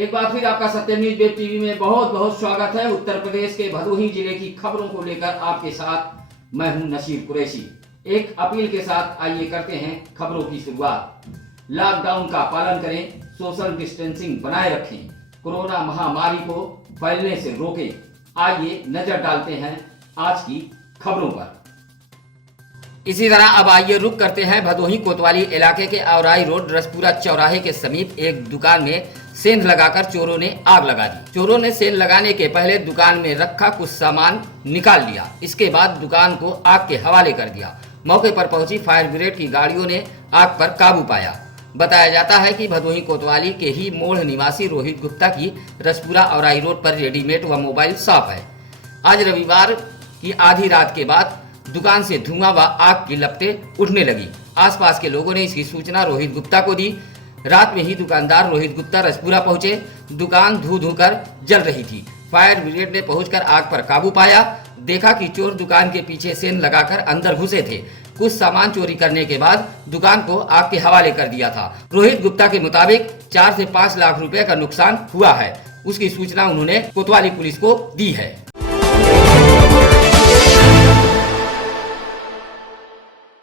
एक बार फिर आपका सत्यम न्यूज वेब टीवी में बहुत बहुत स्वागत है। उत्तर प्रदेश के भदोही जिले की खबरों को लेकर आपके साथ मैं हूं नसीर कुरैशी। एक अपील के साथ आइए करते हैं खबरों की शुरुआत। लॉकडाउन का पालन करें, सोशल डिस्टेंसिंग बनाए रखें, कोरोना महामारी को फैलने से रोकें। आइए नजर डालते हैं आज की खबरों पर। इसी तरह अब आइए रुक करते हैं भदोही कोतवाली इलाके के औराई रोड रसपुरा चौराहे के समीप एक दुकान में सेंध लगाकर चोरों ने आग लगा दी। चोरों ने सेंध लगाने के पहले दुकान में रखा कुछ सामान निकाल लिया। इसके बाद दुकान को आग के हवाले कर दिया। मौके पर पहुंची फायर ब्रिगेड की गाड़ियों ने आग पर काबू पाया। बताया जाता है कि भदोही कोतवाली के ही मोड़ निवासी रोहित गुप्ता की रसपुरा औराई रोड पर रेडीमेड व मोबाइल शॉप है। आज रविवार की आधी रात के बाद दुकान से धुआं व आग की लपटें उठने लगी। आसपास के लोगों ने इसकी सूचना रोहित गुप्ता को दी। रात में ही दुकानदार रोहित गुप्ता रसपुरा पहुंचे। दुकान धू धू कर जल रही थी। फायर ब्रिगेड ने पहुंचकर आग पर काबू पाया। देखा कि चोर दुकान के पीछे सेंध लगाकर अंदर घुसे थे। कुछ सामान चोरी करने के बाद दुकान को आग के हवाले कर दिया था। रोहित गुप्ता के मुताबिक 4 से 5 लाख रुपए का नुकसान हुआ है। उसकी सूचना उन्होंने कोतवाली पुलिस को दी है।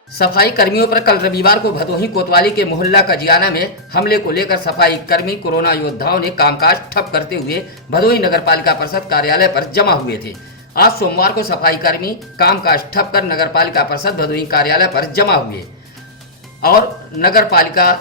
सफाई कर्मियों पर कल रविवार को भदोही कोतवाली के मोहल्ला कजियाना में हमले को लेकर सफाई कर्मी कोरोना योद्धाओं ने कामकाज ठप करते हुए भदोही नगर पालिका परिषद कार्यालय पर जमा हुए थे। आज सोमवार को सफाई कर्मी कामकाज ठप कर नगर पालिका परिषद भदोही कार्यालय पर जमा हुए और नगर पालिका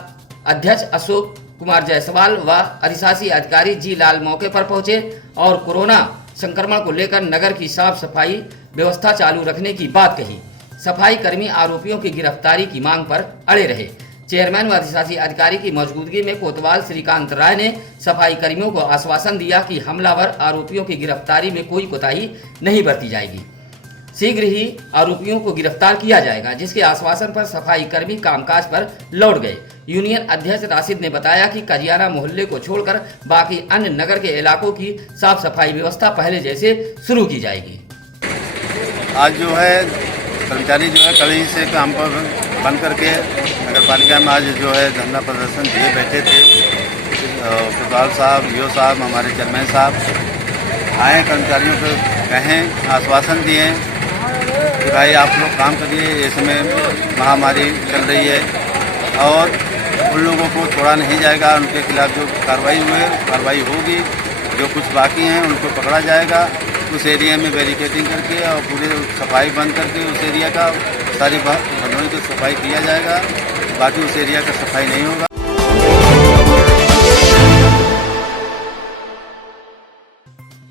अध्यक्ष अशोक कुमार जायसवाल व अधिशासी अधिकारी जी लाल मौके पर पहुंचे और कोरोना संक्रमण को लेकर नगर की साफ सफाई व्यवस्था चालू रखने की बात कही। सफाई कर्मी आरोपियों की गिरफ्तारी की मांग पर अड़े रहे। चेयरमैन व अधिशासी अधिकारी की मौजूदगी में कोतवाल श्रीकांत राय ने सफाई कर्मियों को आश्वासन दिया कि हमलावर आरोपियों की गिरफ्तारी में कोई कोताही नहीं बरती जाएगी। शीघ्र ही आरोपियों को गिरफ्तार किया जाएगा, जिसके आश्वासन पर सफाई कर्मी कामकाज पर लौट गए। यूनियन अध्यक्ष राशिद ने बताया कि कजियाना मोहल्ले को छोड़कर बाकी अन्य नगर के इलाकों की साफ सफाई व्यवस्था पहले जैसे शुरू की जाएगी। आज जो है कर्मचारी जो है कल ही से काम पर बंद करके नगर पालिका में आज जो है धरना प्रदर्शन दिए बैठे थे। कोतवाल साहब, वीओ साहब, हमारे चेयरमैन साहब आए, कर्मचारियों को कहें, आश्वासन दिए कि भाई आप लोग काम करिए, इसमें महामारी चल रही है और उन लोगों को छोड़ा नहीं जाएगा। उनके खिलाफ जो कार्रवाई होगी, जो कुछ बाकी हैं उनको पकड़ा जाएगा। उस एरिया में बैरिकेडिंग करके और पूरे सफाई बंद करके उस एरिया का सारी भदोही की सफाई किया जाएगा। बाकी उस एरिया का सफाई नहीं होगा।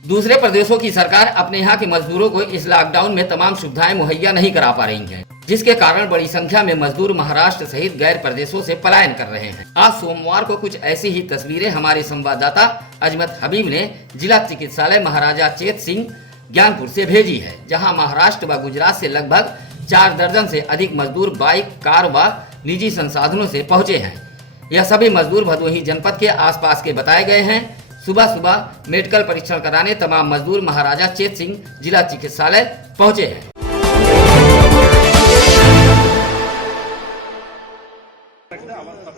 दूसरे प्रदेशों की सरकार अपने यहाँ के मजदूरों को इस लॉकडाउन में तमाम सुविधाएं मुहैया नहीं करा पा रही हैं, जिसके कारण बड़ी संख्या में मजदूर महाराष्ट्र सहित गैर प्रदेशों से पलायन कर रहे हैं। आज सोमवार को कुछ ऐसी ही तस्वीरें हमारे संवाददाता अजमत हबीब ने जिला चिकित्सालय महाराजा चेत सिंह ज्ञानपुर से भेजी है, जहां महाराष्ट्र व गुजरात से लगभग 4 दर्जन से अधिक मजदूर बाइक, कार व निजी संसाधनों से पहुंचे हैं। यह सभी मजदूर भदोही जनपद के आसपास के बताए गए हैं। सुबह सुबह मेडिकल परीक्षण कराने तमाम मजदूर महाराजा चेत सिंह जिला चिकित्सालय पहुंचे हैं।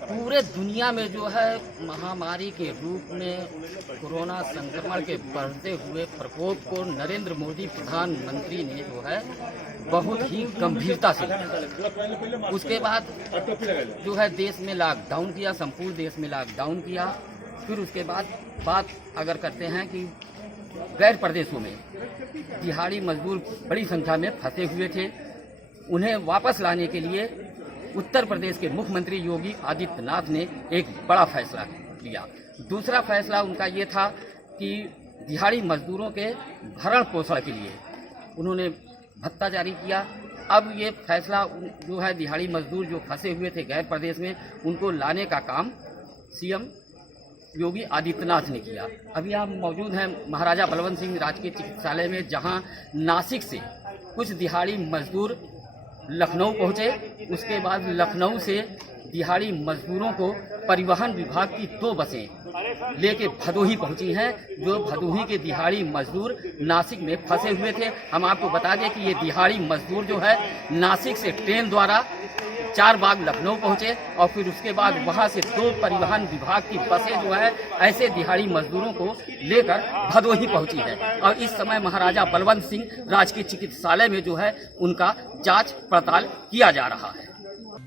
पूरे दुनिया में जो है महामारी के रूप में कोरोना संक्रमण के बढ़ते हुए प्रकोप को नरेंद्र मोदी प्रधानमंत्री ने जो है बहुत ही गंभीरता से लिया। उसके बाद जो है देश में लॉकडाउन किया, संपूर्ण देश में लॉकडाउन किया। फिर उसके बाद बात अगर करते हैं कि गैर प्रदेशों में दिहाड़ी मजदूर बड़ी संख्या में फंसे हुए थे, उन्हें वापस लाने के लिए उत्तर प्रदेश के मुख्यमंत्री योगी आदित्यनाथ ने एक बड़ा फैसला लिया। दूसरा फैसला उनका ये था कि दिहाड़ी मजदूरों के भरण पोषण के लिए उन्होंने भत्ता जारी किया। अब ये फैसला जो है दिहाड़ी मजदूर जो फंसे हुए थे गैर प्रदेश में, उनको लाने का काम सीएम योगी आदित्यनाथ ने किया। अभी आप मौजूद हैं महाराजा बलवंत सिंह राजकीय चिकित्सालय में, जहां नासिक से कुछ दिहाड़ी मजदूर लखनऊ पहुंचे। उसके बाद लखनऊ से दिहाड़ी मजदूरों को परिवहन विभाग की 2 बसें लेके भदोही पहुंची हैं, जो भदोही के दिहाड़ी मजदूर नासिक में फंसे हुए थे। हम आपको बता दें कि ये दिहाड़ी मजदूर जो है नासिक से ट्रेन द्वारा चार बाग लखनऊ पहुंचे और फिर उसके बाद वहां से 2 परिवहन विभाग की बसें जो है ऐसे दिहाड़ी मजदूरों को लेकर भदोही पहुंची है और इस समय महाराजा बलवंत सिंह राजकीय चिकित्सालय में जो है उनका जांच पड़ताल किया जा रहा है।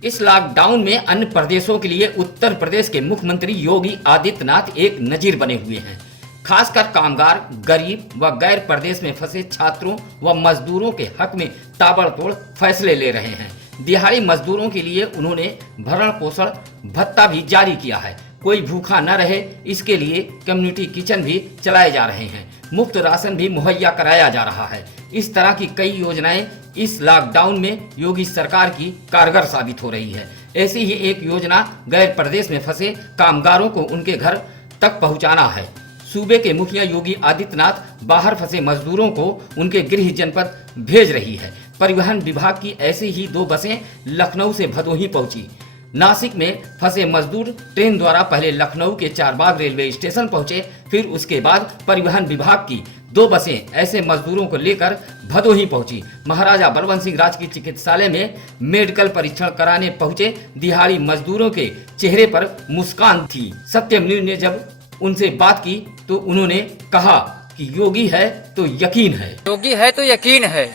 इस लॉकडाउन में अन्य प्रदेशों के लिए उत्तर प्रदेश के मुख्यमंत्री योगी आदित्यनाथ एक नजीर बने हुए हैं। खासकर कामगार, गरीब व गैर प्रदेश में फंसे छात्रों व मजदूरों के हक में ताबड़तोड़ फैसले ले रहे हैं। दिहाड़ी मजदूरों के लिए उन्होंने भरण पोषण भत्ता भी जारी किया है। कोई भूखा न रहे इसके लिए कम्युनिटी किचन भी चलाए जा रहे हैं। मुफ्त राशन भी मुहैया कराया जा रहा है। इस तरह की कई योजनाएं इस लॉकडाउन में योगी सरकार की कारगर साबित हो रही है। ऐसी ही एक योजना गैर प्रदेश में फंसे कामगारों को उनके घर तक पहुंचाना है। सूबे के मुखिया योगी आदित्यनाथ बाहर फंसे मजदूरों को उनके गृह जनपद भेज रही है। परिवहन विभाग की ऐसी ही 2 बसें लखनऊ से भदोही पहुंची। नासिक में फंसे मजदूर ट्रेन द्वारा पहले लखनऊ के चारबाग रेलवे स्टेशन पहुंचे, फिर उसके बाद परिवहन विभाग की 2 बसें ऐसे मजदूरों को लेकर भदोही पहुंची। महाराजा बलवंत सिंह राजकीय चिकित्सालय में मेडिकल परीक्षण कराने पहुंचे दिहाड़ी मजदूरों के चेहरे पर मुस्कान थी। सत्यम न्यूज ने जब उनसे बात की तो उन्होंने कहा कि योगी है तो यकीन है। योगी है तो यकीन है।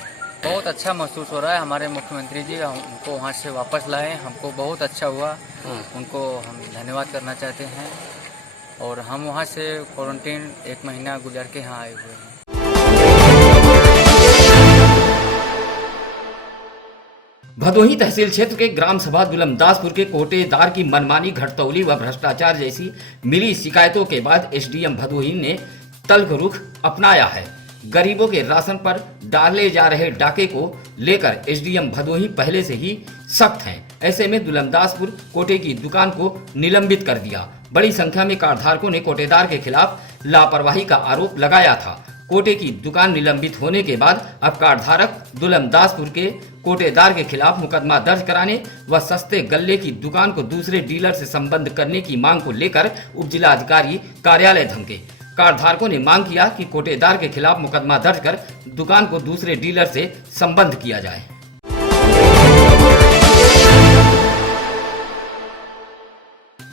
बहुत अच्छा महसूस हो रहा है। हमारे मुख्यमंत्री जी हमको वहाँ से वापस लाए, हमको बहुत अच्छा हुआ। उनको हम धन्यवाद करना चाहते हैं और हम वहाँ से क्वारंटीन 1 महीना गुजार के यहाँ आए हुए हैं। भदोही तहसील क्षेत्र के ग्राम सभा दुलमदासपुर के कोटेदार की मनमानी, घटतौली व भ्रष्टाचार जैसी मिली शिकायतों के बाद एसडीएम भदोही ने तल्ख रुख अपनाया है। गरीबों के राशन पर डाले जा रहे डाके को लेकर एसडीएम भदोही पहले से ही सख्त हैं। ऐसे में दुलमदासपुर कोटे की दुकान को निलंबित कर दिया। बड़ी संख्या में कार्डधारकों ने कोटेदार के खिलाफ लापरवाही का आरोप लगाया था। कोटे की दुकान निलंबित होने के बाद अब कार्डधारक दुलमदासपुर के कोटेदार के खिलाफ मुकदमा दर्ज कराने व सस्ते गल्ले की दुकान को दूसरे डीलर से संबद्ध करने की मांग को लेकर उप जिलाधिकारी कार्यालय धमके। कार्डधारकों ने मांग किया कि कोटेदार के खिलाफ मुकदमा दर्ज कर दुकान को दूसरे डीलर से संबद्ध किया जाए।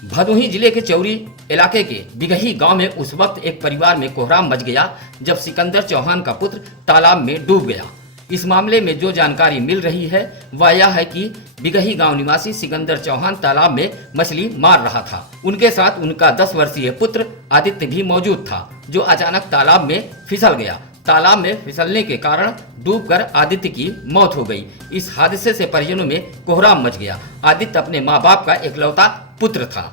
भदोही जिले के चौरी इलाके के बिगही गांव में उस वक्त एक परिवार में कोहराम मच गया जब सिकंदर चौहान का पुत्र तालाब में डूब गया। इस मामले में जो जानकारी मिल रही है वह यह है कि बिगही गांव निवासी सिकंदर चौहान तालाब में मछली मार रहा था। उनके साथ उनका 10 वर्षीय पुत्र आदित्य भी मौजूद था, जो अचानक तालाब में फिसल गया। तालाब में फिसलने के कारण डूबकर आदित्य की मौत हो गई। इस हादसे से परिजनों में कोहराम मच गया। आदित्य अपने माँ बाप का इकलौता पुत्र था।